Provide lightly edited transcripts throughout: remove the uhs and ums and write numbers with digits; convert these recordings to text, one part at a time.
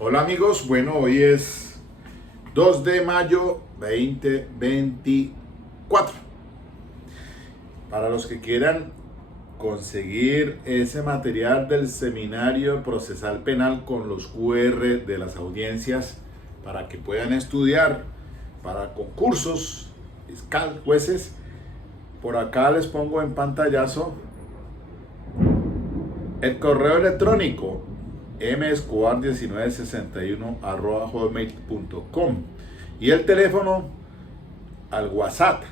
Hola amigos, bueno, hoy es 2 de mayo 2024. Para los que quieran conseguir ese material del seminario procesal penal con los QR de las audiencias para que puedan estudiar para concursos, fiscal, jueces, por acá les pongo en pantallazo el correo electrónico mescobar1961@hotmail.com y el teléfono al WhatsApp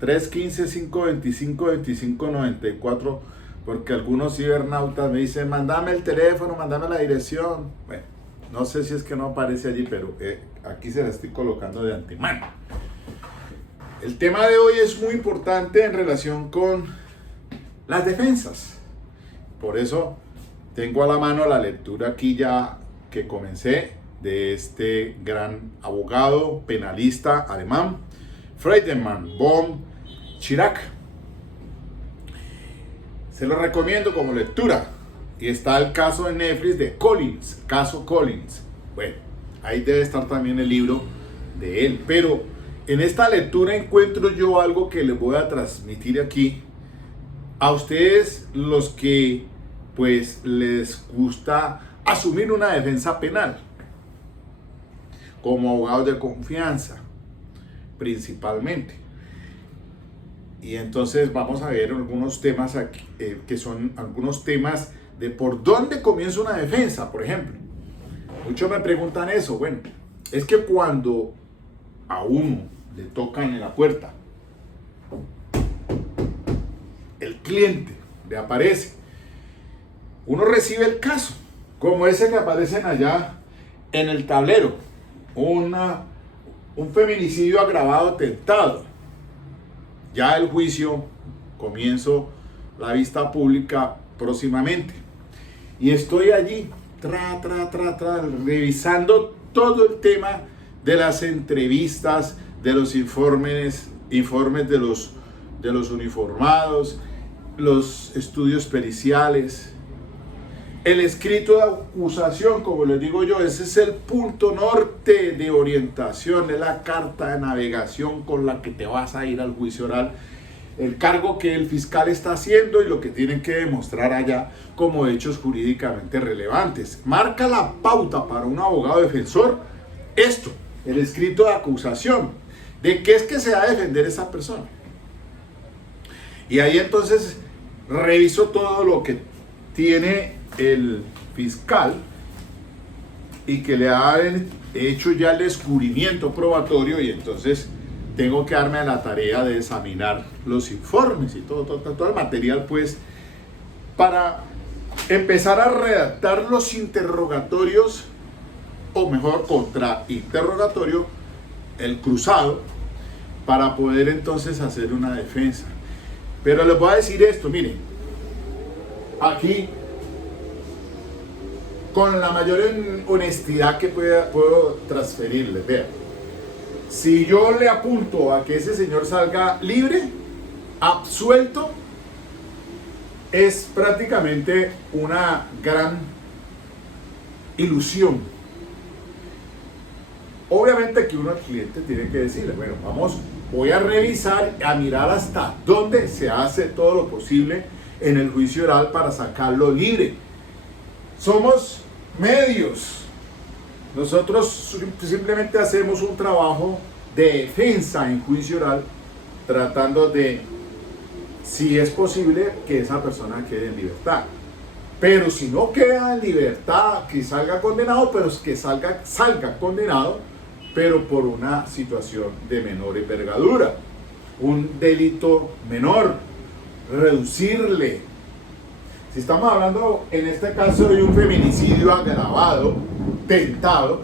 315-525-2594, porque algunos cibernautas me dicen, mándame el teléfono, mándame la dirección. Bueno, no sé si es que no aparece allí, pero aquí se la estoy colocando de antemano. El tema de hoy es muy importante en relación con las defensas. Por eso tengo a la mano la lectura aquí ya que comencé de este gran abogado penalista alemán, Friedemann von Schirach. Se lo recomiendo como lectura. Y está el caso de Netflix de Collins, caso Collins. Bueno, ahí debe estar también el libro de él. Pero en esta lectura encuentro yo algo que les voy a transmitir aquí a ustedes, los que pues les gusta asumir una defensa penal como abogados de confianza principalmente. Y entonces vamos a ver algunos temas aquí, que son algunos temas de por dónde comienza una defensa. Por ejemplo, muchos me preguntan eso. Bueno, es que cuando a uno le tocan en la puerta, el cliente le aparece, uno recibe el caso, como ese que aparecen allá en el tablero, un feminicidio agravado tentado. Ya el juicio, comienzo la vista pública próximamente. Y estoy allí, revisando todo el tema de las entrevistas, de los informes de los uniformados, los estudios periciales, el escrito de acusación, como les digo yo. Ese es el punto norte de orientación, es la carta de navegación con la que te vas a ir al juicio oral, el cargo que el fiscal está haciendo y lo que tienen que demostrar allá como hechos jurídicamente relevantes. Marca la pauta para un abogado defensor esto, el escrito de acusación, de qué es que se va a defender esa persona. Y ahí entonces reviso todo lo que tiene el fiscal y que le ha hecho ya el descubrimiento probatorio, y entonces tengo que darme a la tarea de examinar los informes y todo el material, pues, para empezar a redactar los interrogatorios, o mejor, contrainterrogatorio, el cruzado, para poder entonces hacer una defensa. Pero les voy a decir esto, miren, aquí, con la mayor honestidad que puedo transferirles, vean, si yo le apunto a que ese señor salga libre, absuelto, es prácticamente una gran ilusión. Obviamente que uno al cliente tiene que decirle, bueno, voy a revisar, a mirar hasta dónde se hace todo lo posible en el juicio oral para sacarlo libre. Somos medios. Nosotros simplemente hacemos un trabajo de defensa en juicio oral, tratando de, si es posible, que esa persona quede en libertad. Pero si no queda en libertad, que salga condenado, pero es que salga condenado, pero por una situación de menor envergadura, un delito menor, reducirle. Si estamos hablando en este caso de un feminicidio agravado, tentado,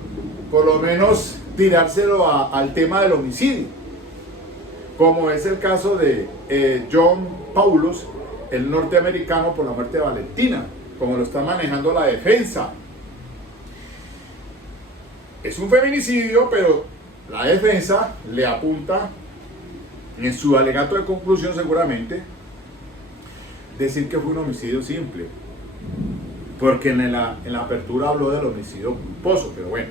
por lo menos tirárselo al tema del homicidio, como es el caso de John Paulus, el norteamericano, por la muerte de Valentina, como lo está manejando la defensa. Es un feminicidio, pero la defensa le apunta en su alegato de conclusión seguramente decir que fue un homicidio simple. porque en la apertura habló del homicidio culposo, pero bueno,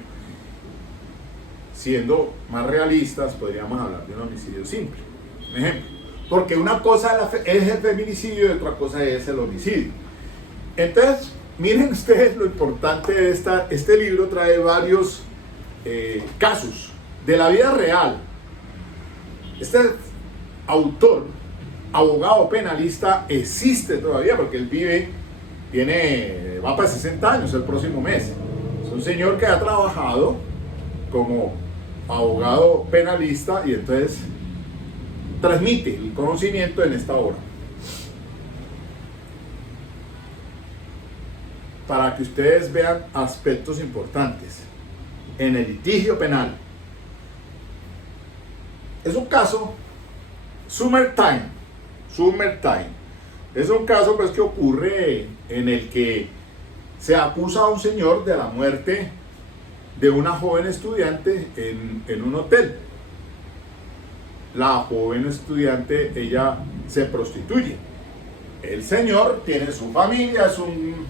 siendo más realistas, podríamos hablar de un homicidio simple. Un ejemplo. Porque una cosa es el feminicidio y otra cosa es el homicidio. Entonces, miren ustedes lo importante de este libro. Trae varios casos de la vida real. Este autor, abogado penalista, existe todavía porque él va para 60 años el próximo mes. Es un señor que ha trabajado como abogado penalista y entonces transmite el conocimiento en esta obra. Para que ustedes vean aspectos importantes en el litigio penal. Es un caso Summertime. Es un caso pues que ocurre en el que se acusa a un señor de la muerte de una joven estudiante en un hotel. La joven estudiante, ella se prostituye. El señor tiene su familia, es un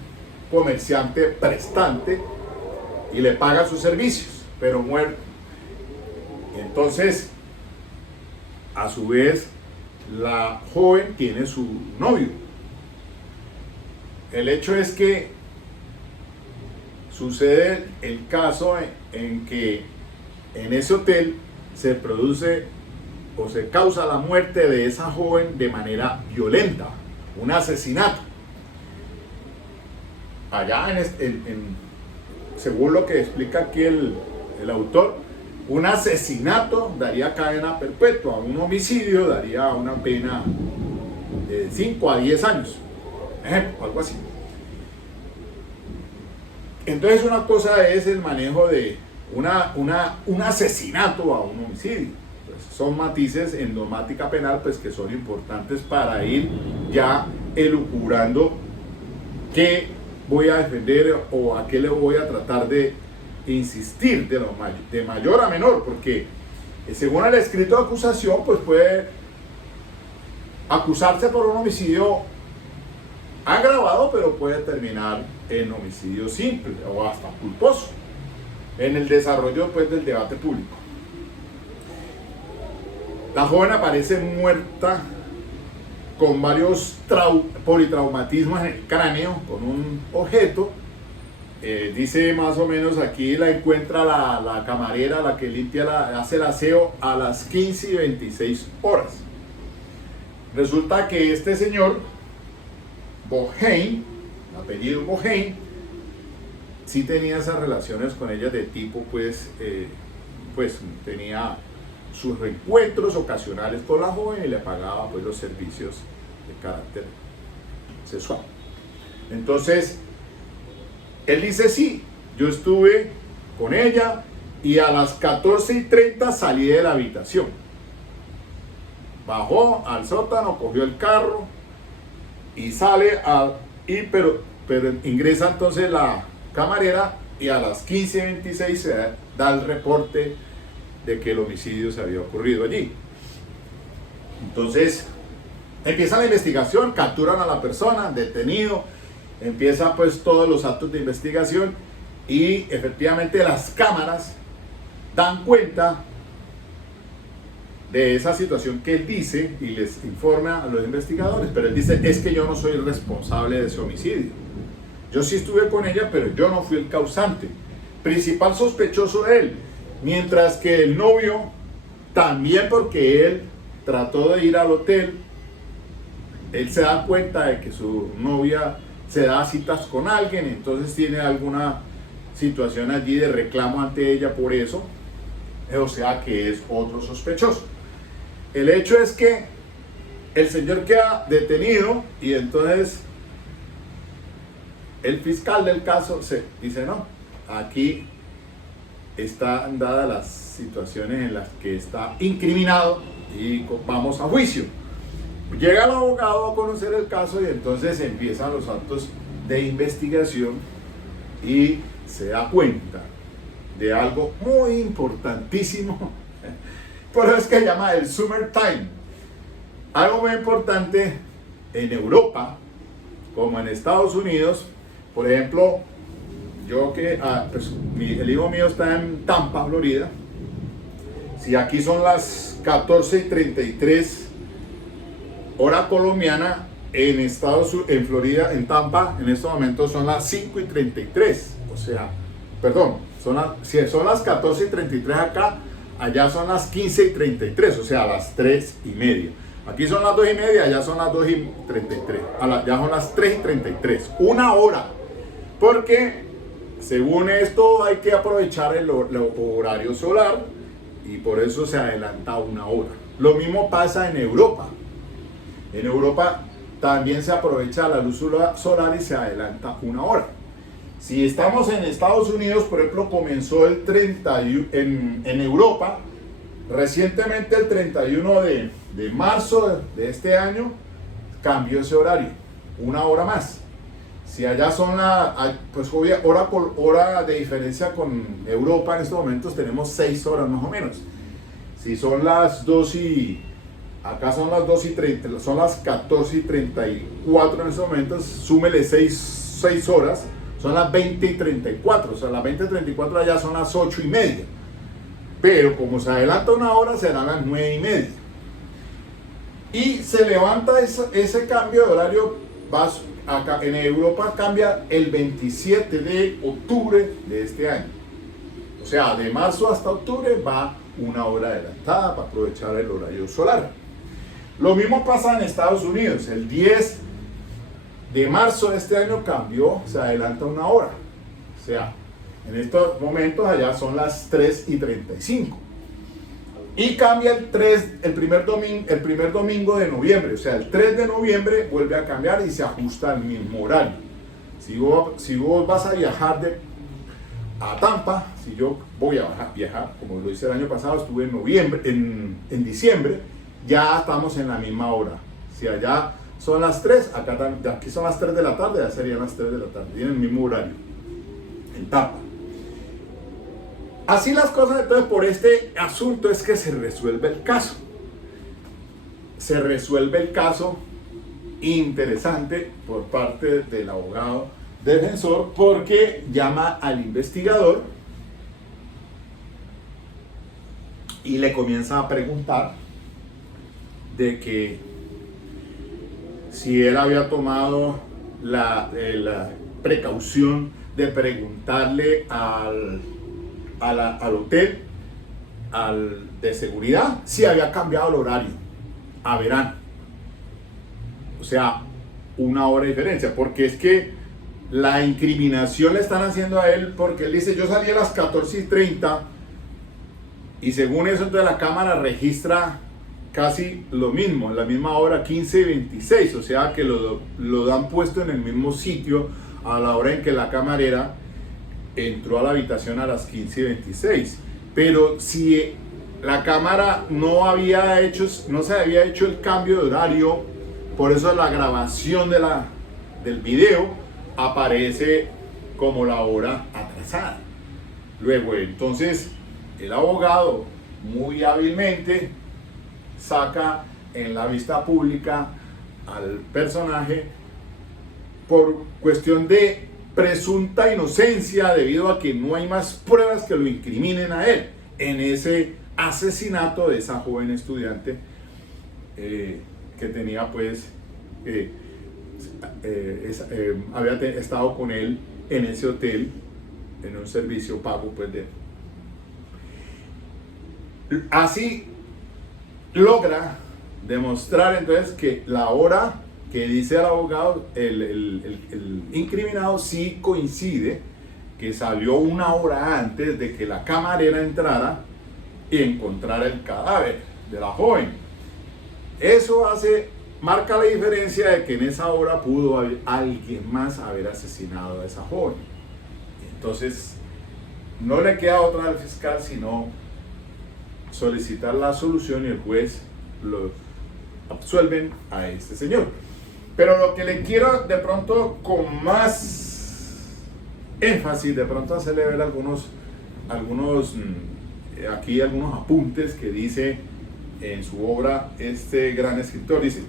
comerciante prestante y le paga sus servicios, pero muerto. Y entonces, a su vez, la joven tiene su novio. El hecho es que sucede el caso en que en ese hotel se produce o se causa la muerte de esa joven de manera violenta, un asesinato. Allá, según lo que explica aquí el autor, un asesinato daría cadena perpetua, un homicidio daría una pena de 5 a 10 años, algo así. Entonces una cosa es el manejo de un asesinato a un homicidio. Pues son matices en normática penal pues, que son importantes para ir ya elucubrando qué voy a defender o a qué le voy a tratar de insistir de mayor a menor, porque según el escrito de acusación pues puede acusarse por un homicidio agravado, pero puede terminar en homicidio simple o hasta culposo en el desarrollo pues, del debate público. La joven aparece muerta con varios politraumatismos en el cráneo, con un objeto. Dice más o menos aquí, la encuentra la camarera, la que hace el aseo a las 15 y 26 horas. Resulta que este señor, Boheim, apellido Boheim, sí tenía esas relaciones con ella de tipo, pues tenía sus reencuentros ocasionales con la joven y le pagaba pues los servicios de carácter sexual. Entonces, él dice, sí, yo estuve con ella y a las 14:30 salí de la habitación. Bajó al sótano, cogió el carro y sale, pero ingresa entonces la camarera y a las 15:26 se da el reporte de que el homicidio se había ocurrido allí. Entonces empieza la investigación, capturan a la persona, detenido, empieza pues todos los actos de investigación y efectivamente las cámaras dan cuenta de esa situación que él dice y les informa a los investigadores, pero él dice, es que yo no soy el responsable de ese homicidio. Yo sí estuve con ella, pero yo no fui el causante, principal sospechoso de él. Mientras que el novio, también porque él trató de ir al hotel, él se da cuenta de que su novia se da citas con alguien, entonces tiene alguna situación allí de reclamo ante ella por eso, o sea que es otro sospechoso. El hecho es que el señor queda detenido y entonces el fiscal del caso dice, no, aquí están dadas las situaciones en las que está incriminado y vamos a juicio. Llega el abogado a conocer el caso y entonces empiezan los actos de investigación y se da cuenta de algo muy importantísimo. Por eso es que se llama el Summertime. Algo muy importante en Europa, como en Estados Unidos, Por ejemplo, el hijo mío está en Tampa, Florida. Si aquí son las 14:33 hora colombiana, en Florida, en Tampa, en estos momentos son las 5:33. O sea, perdón, si son las 14:33 acá, allá son las 15:33, o sea, las 3:30. Aquí son las 2:30, allá son las 2:33. Ya son las 3:33. Una hora. Porque, según esto, hay que aprovechar el horario solar y por eso se adelanta una hora. Lo mismo pasa en Europa. En Europa también se aprovecha la luz solar y se adelanta una hora. Si estamos en Estados Unidos, por ejemplo, comenzó el 31 en Europa, recientemente el 31 de marzo de este año, cambió ese horario, una hora más. Si allá son pues hora de diferencia con Europa en estos momentos, tenemos 6 horas más o menos. Si son las 2 y... Acá son las 2:30, son las 14:34 en estos momentos, súmele 6 horas, son las 20:34, o sea, las 20:34 allá son las 8:30. Pero como se adelanta una hora, serán las 9:30. Y se levanta ese cambio de horario, acá en Europa cambia el 27 de octubre de este año. O sea, de marzo hasta octubre va una hora adelantada para aprovechar el horario solar. Lo mismo pasa en Estados Unidos. El 10 de marzo de este año cambió, se adelanta una hora. O sea, en estos momentos allá son las 3:35. Y cambia el primer domingo de noviembre. O sea, el 3 de noviembre vuelve a cambiar y se ajusta al mismo horario. Si vos vas a viajar a Tampa, si yo voy a viajar, como lo hice el año pasado, estuve en diciembre, ya estamos en la misma hora. Si allá son las 3, aquí son las 3 de la tarde, ya serían las 3 de la tarde, tienen el mismo horario en Tampa. Así las cosas. Entonces, por este asunto es que se resuelve el caso. Se resuelve el caso interesante por parte del abogado defensor, porque llama al investigador y le comienza a preguntar de que si él había tomado la precaución de preguntarle al hotel de seguridad si había cambiado el horario a verano. O sea, una hora de diferencia, porque es que la incriminación le están haciendo a él, porque él dice: yo salí a las 14:30 y según eso entonces la cámara registra casi lo mismo, en la misma hora, 15:26, o sea que lo han puesto en el mismo sitio a la hora en que la camarera entró a la habitación a las 15:26. Pero si la cámara no se había hecho el cambio de horario, por eso la grabación del video aparece como la hora atrasada. Luego, entonces, el abogado muy hábilmente saca en la vista pública al personaje por cuestión de presunta inocencia, debido a que no hay más pruebas que lo incriminen a él en ese asesinato de esa joven estudiante que tenía había estado con él en ese hotel, en un servicio pago pues de él. Así logra demostrar entonces que la hora que dice el abogado, el incriminado, sí coincide, que salió una hora antes de que la camarera entrara y encontrara el cadáver de la joven. Eso marca la diferencia de que en esa hora pudo alguien más haber asesinado a esa joven. Entonces, no le queda otra al fiscal sino solicitar la solución, y el juez lo absuelven a este señor. Pero lo que le quiero de pronto con más énfasis, de pronto hacerle ver algunos apuntes que dice en su obra este gran escritor. Dice,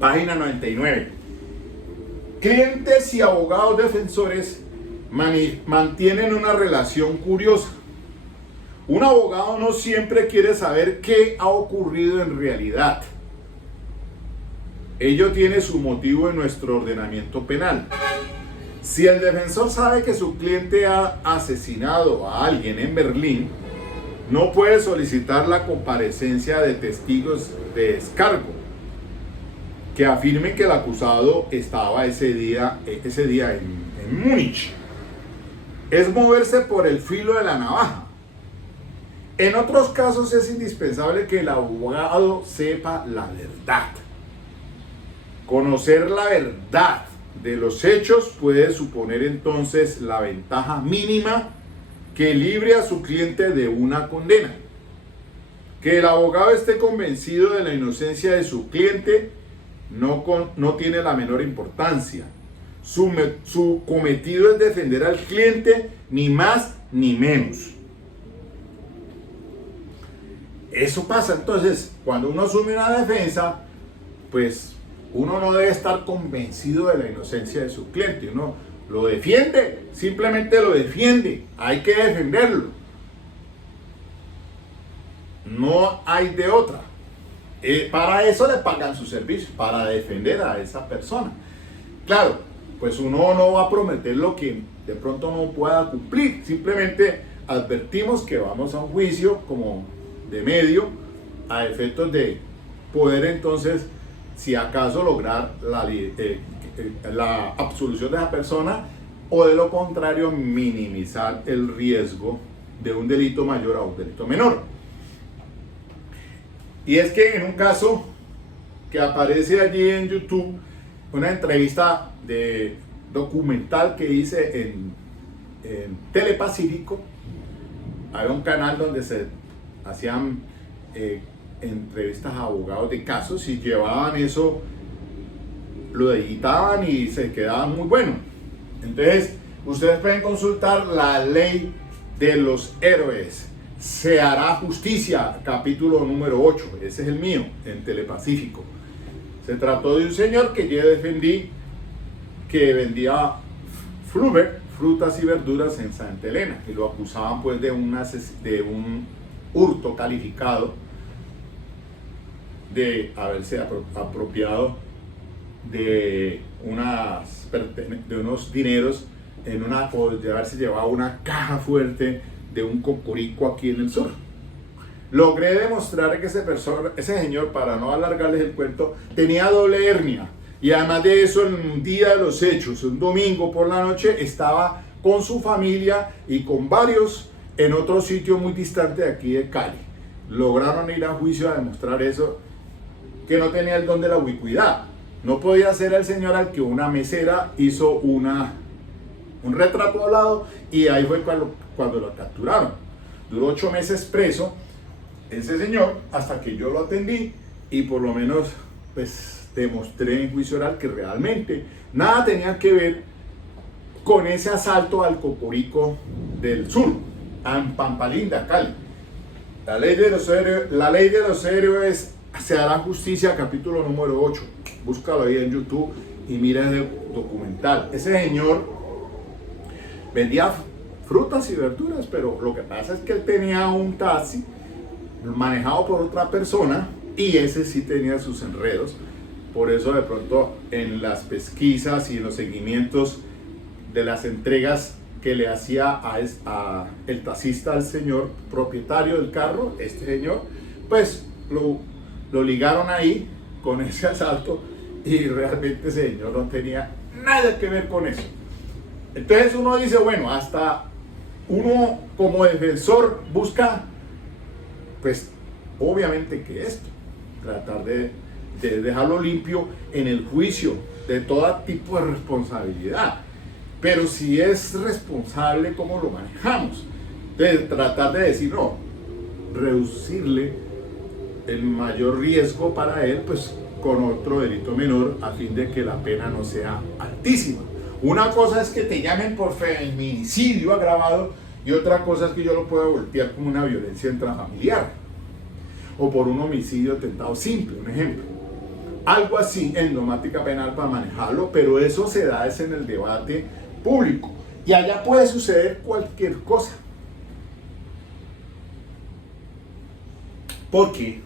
página 99: Clientes y abogados defensores mantienen una relación curiosa. Un abogado no siempre quiere saber qué ha ocurrido en realidad. Ello tiene su motivo en nuestro ordenamiento penal. Si el defensor sabe que su cliente ha asesinado a alguien en Berlín, no puede solicitar la comparecencia de testigos de descargo que afirmen que el acusado estaba ese día en Múnich. Es moverse por el filo de la navaja. En otros casos es indispensable que el abogado sepa la verdad. Conocer la verdad de los hechos puede suponer entonces la ventaja mínima que libre a su cliente de una condena. Que el abogado esté convencido de la inocencia de su cliente no tiene la menor importancia. Su cometido es defender al cliente, ni más ni menos. Eso pasa entonces, cuando uno asume una defensa, pues uno no debe estar convencido de la inocencia de su cliente. Uno lo defiende, simplemente lo defiende. Hay que defenderlo. No hay de otra. Para eso le pagan sus servicios, para defender a esa persona. Claro, pues uno no va a prometer lo que de pronto no pueda cumplir. Simplemente advertimos que vamos a un juicio como de medio, a efectos de poder entonces, si acaso, lograr la absolución de esa persona, o de lo contrario minimizar el riesgo de un delito mayor a un delito menor. Y es que en un caso que aparece allí en YouTube, una entrevista de documental que hice en Telepacífico, había un canal donde se hacían entrevistas a abogados de casos y llevaban eso, lo editaban y se quedaban muy buenos. Entonces, ustedes pueden consultar La Ley de los Héroes. Se hará justicia, capítulo número 8. Ese es el mío, en Telepacífico. Se trató de un señor que yo defendí, que vendía frutas y verduras en Santa Elena, y lo acusaban pues de un hurto calificado, de haberse apropiado de unos dineros o de haberse llevado una caja fuerte de un cocorico aquí en el sur. Logré demostrar que ese señor, para no alargarles el cuento, tenía doble hernia, y además de eso, en un día de los hechos, un domingo por la noche, estaba con su familia y con varios en otro sitio muy distante de aquí de Cali. Lograron ir a juicio a demostrar eso, que no tenía el don de la ubicuidad. No podía ser el señor al que una mesera hizo un retrato hablado, y ahí fue cuando lo capturaron. Duró 8 meses preso ese señor, hasta que yo lo atendí y por lo menos pues demostré en juicio oral que realmente nada tenía que ver con ese asalto al Cocorico del Sur, en Pampalinda, Cali. La ley de los héroes, se hará justicia, capítulo número 8. Búscalo ahí en YouTube y mira el documental. Ese señor vendía frutas y verduras, pero lo que pasa es que él tenía un taxi manejado por otra persona, y ese sí tenía sus enredos. Por eso de pronto en las pesquisas y en los seguimientos de las entregas que le hacía a el taxista al señor propietario del carro, este señor, pues lo ligaron ahí con ese asalto, y realmente ese señor no tenía nada que ver con eso. Entonces uno dice, bueno, hasta uno como defensor busca, pues obviamente que esto, tratar de dejarlo limpio en el juicio de todo tipo de responsabilidad. Pero si es responsable, ¿cómo lo manejamos? Entonces tratar de decir, no, reducirle el mayor riesgo para él, pues con otro delito menor, a fin de que la pena no sea altísima. Una cosa es que te llamen por feminicidio agravado, y otra cosa es que yo lo pueda voltear como una violencia intrafamiliar, o por un homicidio tentado simple, un ejemplo. algo así en normática penal para manejarlo, pero eso se da es en el debate público. Y allá puede suceder cualquier cosa. Porque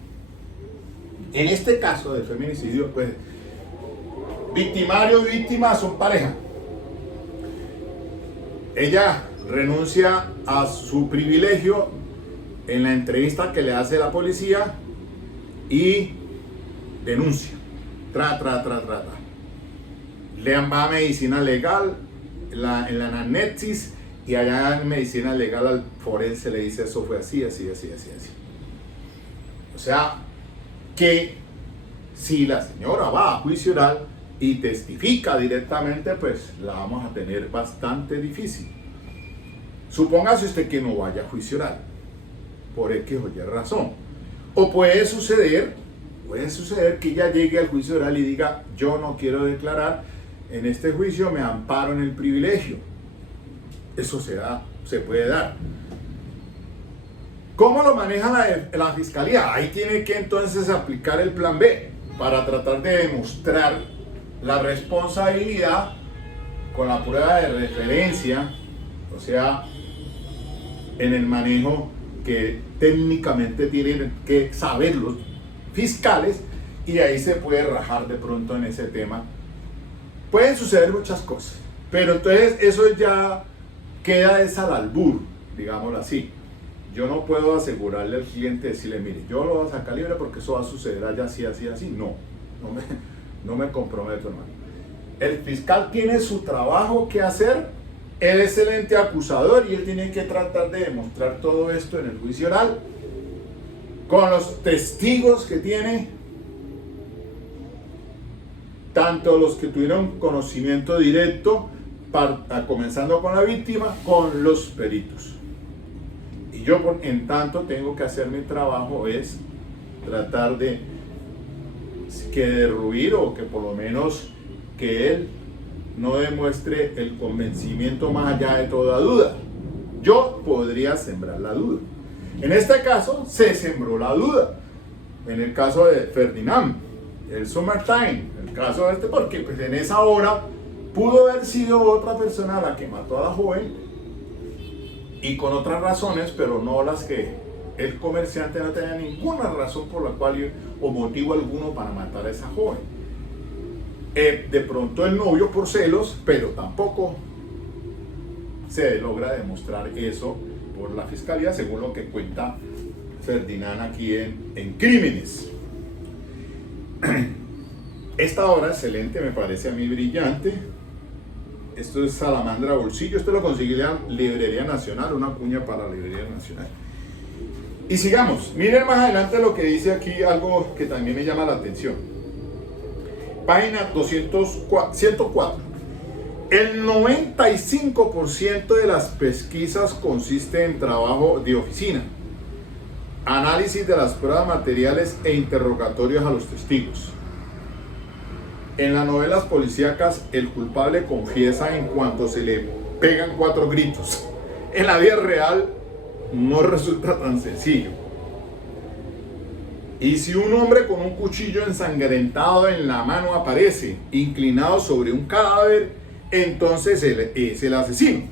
en este caso del feminicidio, pues, victimario y víctima son pareja. Ella renuncia a su privilegio en la entrevista que le hace la policía y denuncia. Lean va a medicina legal, en la anamnesis, y allá en medicina legal al forense le dice eso fue así. O sea, que si la señora va a juicio oral y testifica directamente, pues la vamos a tener bastante difícil. Supóngase usted que no vaya a juicio oral, por X o Y razón. O puede suceder que ella llegue al juicio oral y diga, yo no quiero declarar en este juicio, me amparo en el privilegio. Eso se puede dar. ¿Cómo lo maneja la fiscalía? Ahí tiene que entonces aplicar el plan B para tratar de demostrar la responsabilidad con la prueba de referencia, o sea, en el manejo que técnicamente tienen que saber los fiscales, y ahí se puede rajar de pronto en ese tema. Pueden suceder muchas cosas, pero entonces eso ya queda al albur, digámoslo así. Yo no puedo asegurarle al cliente, decirle, mire, yo lo voy a sacar libre porque eso va a suceder allá así. No me comprometo, hermano. El fiscal tiene su trabajo que hacer, él es el ente acusador y él tiene que tratar de demostrar todo esto en el juicio oral, con los testigos que tiene, tanto los que tuvieron conocimiento directo, comenzando con la víctima, con los peritos. Y yo, en tanto, tengo que hacer mi trabajo, es tratar de que derruir, o que por lo menos que él no demuestre el convencimiento más allá de toda duda. Yo podría sembrar la duda. En este caso, se sembró la duda. En el caso de Ferdinand, el Summertime, el caso de porque pues en esa hora pudo haber sido otra persona la que mató a la joven, y con otras razones, pero no las que el comerciante no tenía ninguna razón por la cual o motivo alguno para matar a esa joven. De pronto el novio por celos, pero tampoco se logra demostrar eso por la fiscalía, según lo que cuenta Ferdinand aquí en Crímenes. Esta obra excelente, me parece a mí brillante. Esto es Salamandra Bolsillo, esto lo conseguí en la Librería Nacional, una cuña para la Librería Nacional. Y sigamos, miren más adelante lo que dice aquí, algo que también me llama la atención. Página 104. El 95% de las pesquisas consiste en trabajo de oficina, análisis de las pruebas materiales e interrogatorios a los testigos. En las novelas policíacas, el culpable confiesa en cuanto se le pegan 4 gritos. En la vida real no resulta tan sencillo. Y si un hombre con un cuchillo ensangrentado en la mano aparece, inclinado sobre un cadáver, entonces él es el asesino.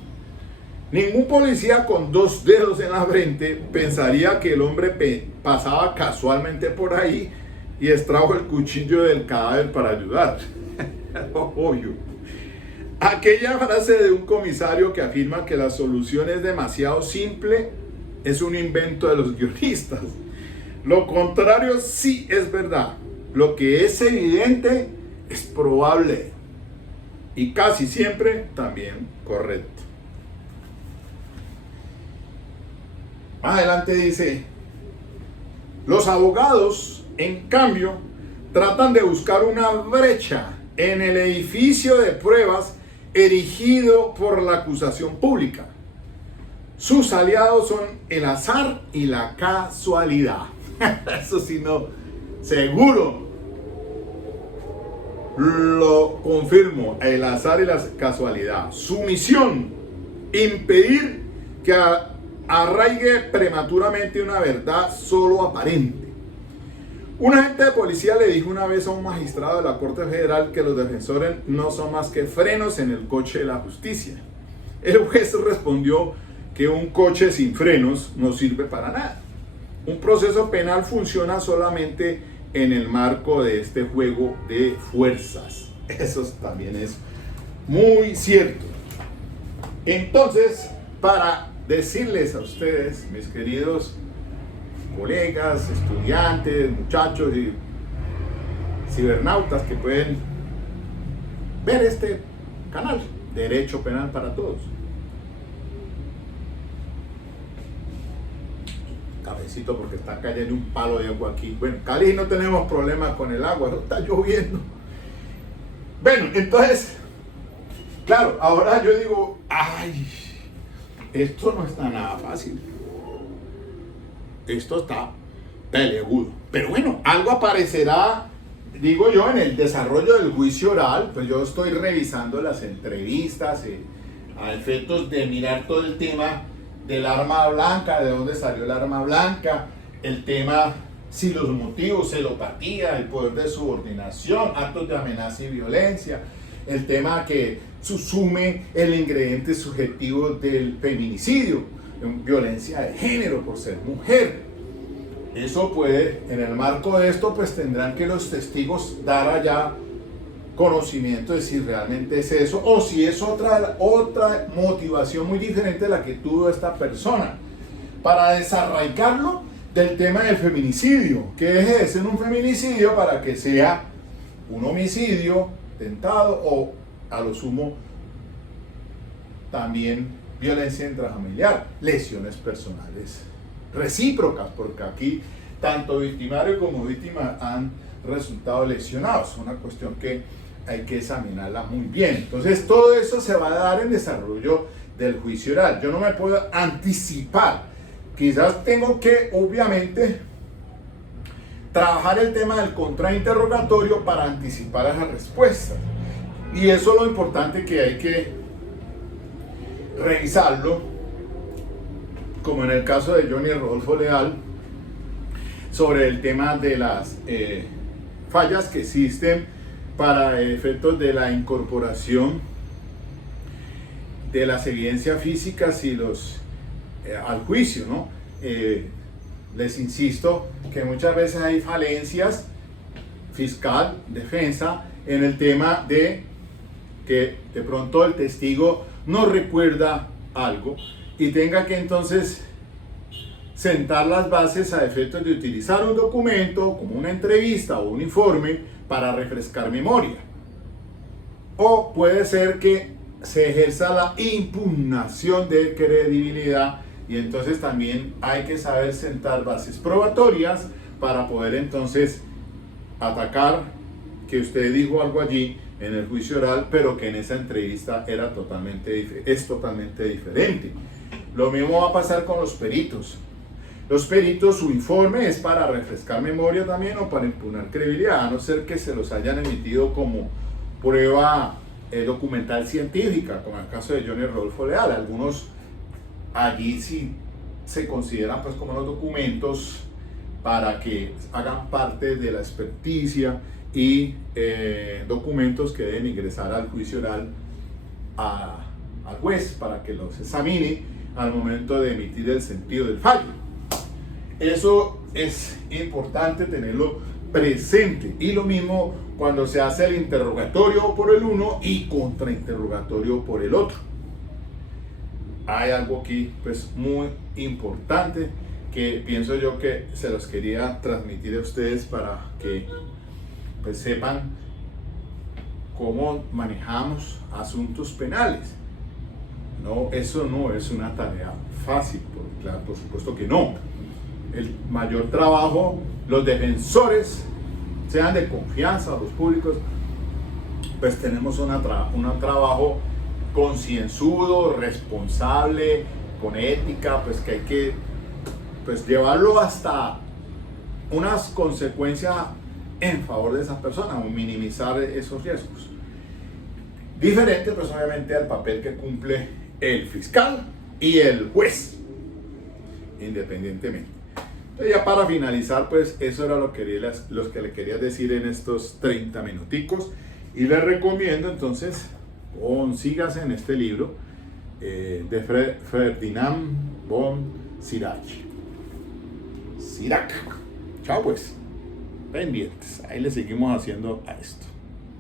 Ningún policía con 2 dedos en la frente pensaría que el hombre pasaba casualmente por ahí y extrajo el cuchillo del cadáver para ayudar. Obvio. Aquella frase de un comisario que afirma que la solución es demasiado simple es un invento de los guionistas. Lo contrario sí es verdad. Lo que es evidente es probable y casi siempre también correcto. Más adelante dice, los abogados, en cambio, tratan de buscar una brecha en el edificio de pruebas erigido por la acusación pública. Sus aliados son el azar y la casualidad. Eso sí, no, seguro lo confirmo, el azar y la casualidad. Su misión, impedir que arraigue prematuramente una verdad solo aparente. Un agente de policía le dijo una vez a un magistrado de la Corte Federal que los defensores no son más que frenos en el coche de la justicia. El juez respondió que un coche sin frenos no sirve para nada. Un proceso penal funciona solamente en el marco de este juego de fuerzas. Eso también es muy cierto. Entonces, para decirles a ustedes, mis queridos colegas, estudiantes, muchachos y cibernautas que pueden ver este canal, Derecho Penal para Todos. Cafecito porque está cayendo un palo de agua aquí. Bueno, Cali no tenemos problemas con el agua, no está lloviendo. Bueno, entonces, claro, ahora yo digo, ay, esto no está nada fácil. Esto está peleagudo. Pero bueno, algo aparecerá, digo yo, en el desarrollo del juicio oral. Pues yo estoy revisando las entrevistas a efectos de mirar todo el tema del arma blanca, de dónde salió el arma blanca, el tema, si los motivos, celopatía, el poder de subordinación, actos de amenaza y violencia, el tema que susume el ingrediente subjetivo del feminicidio, violencia de género por ser mujer. Eso puede, en el marco de esto, pues tendrán que los testigos dar allá conocimiento de si realmente es eso o si es otra motivación muy diferente de la que tuvo esta persona para desarraigarlo del tema del feminicidio, que deje de ser un feminicidio para que sea un homicidio tentado o a lo sumo también violencia intrafamiliar, lesiones personales recíprocas, porque aquí tanto victimario como víctima han resultado lesionados. Es una cuestión que hay que examinarla muy bien. Entonces todo eso se va a dar en desarrollo del juicio oral. Yo no me puedo anticipar. Quizás tengo que, obviamente, trabajar el tema del contrainterrogatorio para anticipar esas respuestas. Y eso es lo importante, que hay que revisarlo, como en el caso de Johnny Rodolfo Leal, sobre el tema de las fallas que existen para efectos de la incorporación de las evidencias físicas y al juicio, ¿no? Les insisto que muchas veces hay falencias fiscal, defensa, en el tema de que de pronto el testigo no recuerda algo y tenga que entonces sentar las bases a efectos de utilizar un documento como una entrevista o un informe para refrescar memoria. O puede ser que se ejerza la impugnación de credibilidad y entonces también hay que saber sentar bases probatorias para poder entonces atacar que usted dijo algo allí en el juicio oral, pero que en esa entrevista es totalmente diferente. Lo mismo va a pasar con los peritos. Los peritos, su informe es para refrescar memoria también o para impugnar credibilidad, a no ser que se los hayan emitido como prueba documental científica, como en el caso de Johnny Rodolfo Leal. Algunos allí sí se consideran pues como los documentos para que hagan parte de la experticia y documentos que deben ingresar al juicio oral al juez para que los examine al momento de emitir el sentido del fallo. Eso es importante tenerlo presente. Y lo mismo cuando se hace el interrogatorio por el uno y contrainterrogatorio por el otro. Hay algo aquí pues muy importante que pienso yo que se los quería transmitir a ustedes para que pues sepan cómo manejamos asuntos penales. No, eso no es una tarea fácil, por supuesto que no. El mayor trabajo, los defensores, sean de confianza o los públicos, pues tenemos un trabajo concienzudo, responsable, con ética, pues que hay que pues llevarlo hasta unas consecuencias en favor de esas personas o minimizar esos riesgos. Diferente pues obviamente al papel que cumple el fiscal y el juez, independientemente. Ya para finalizar, pues eso era lo que le quería decir en estos 30 minuticos. Y les recomiendo entonces, sígase en este libro de Ferdinand von Sirac. Chao pues, pendientes. Ahí le seguimos haciendo a esto.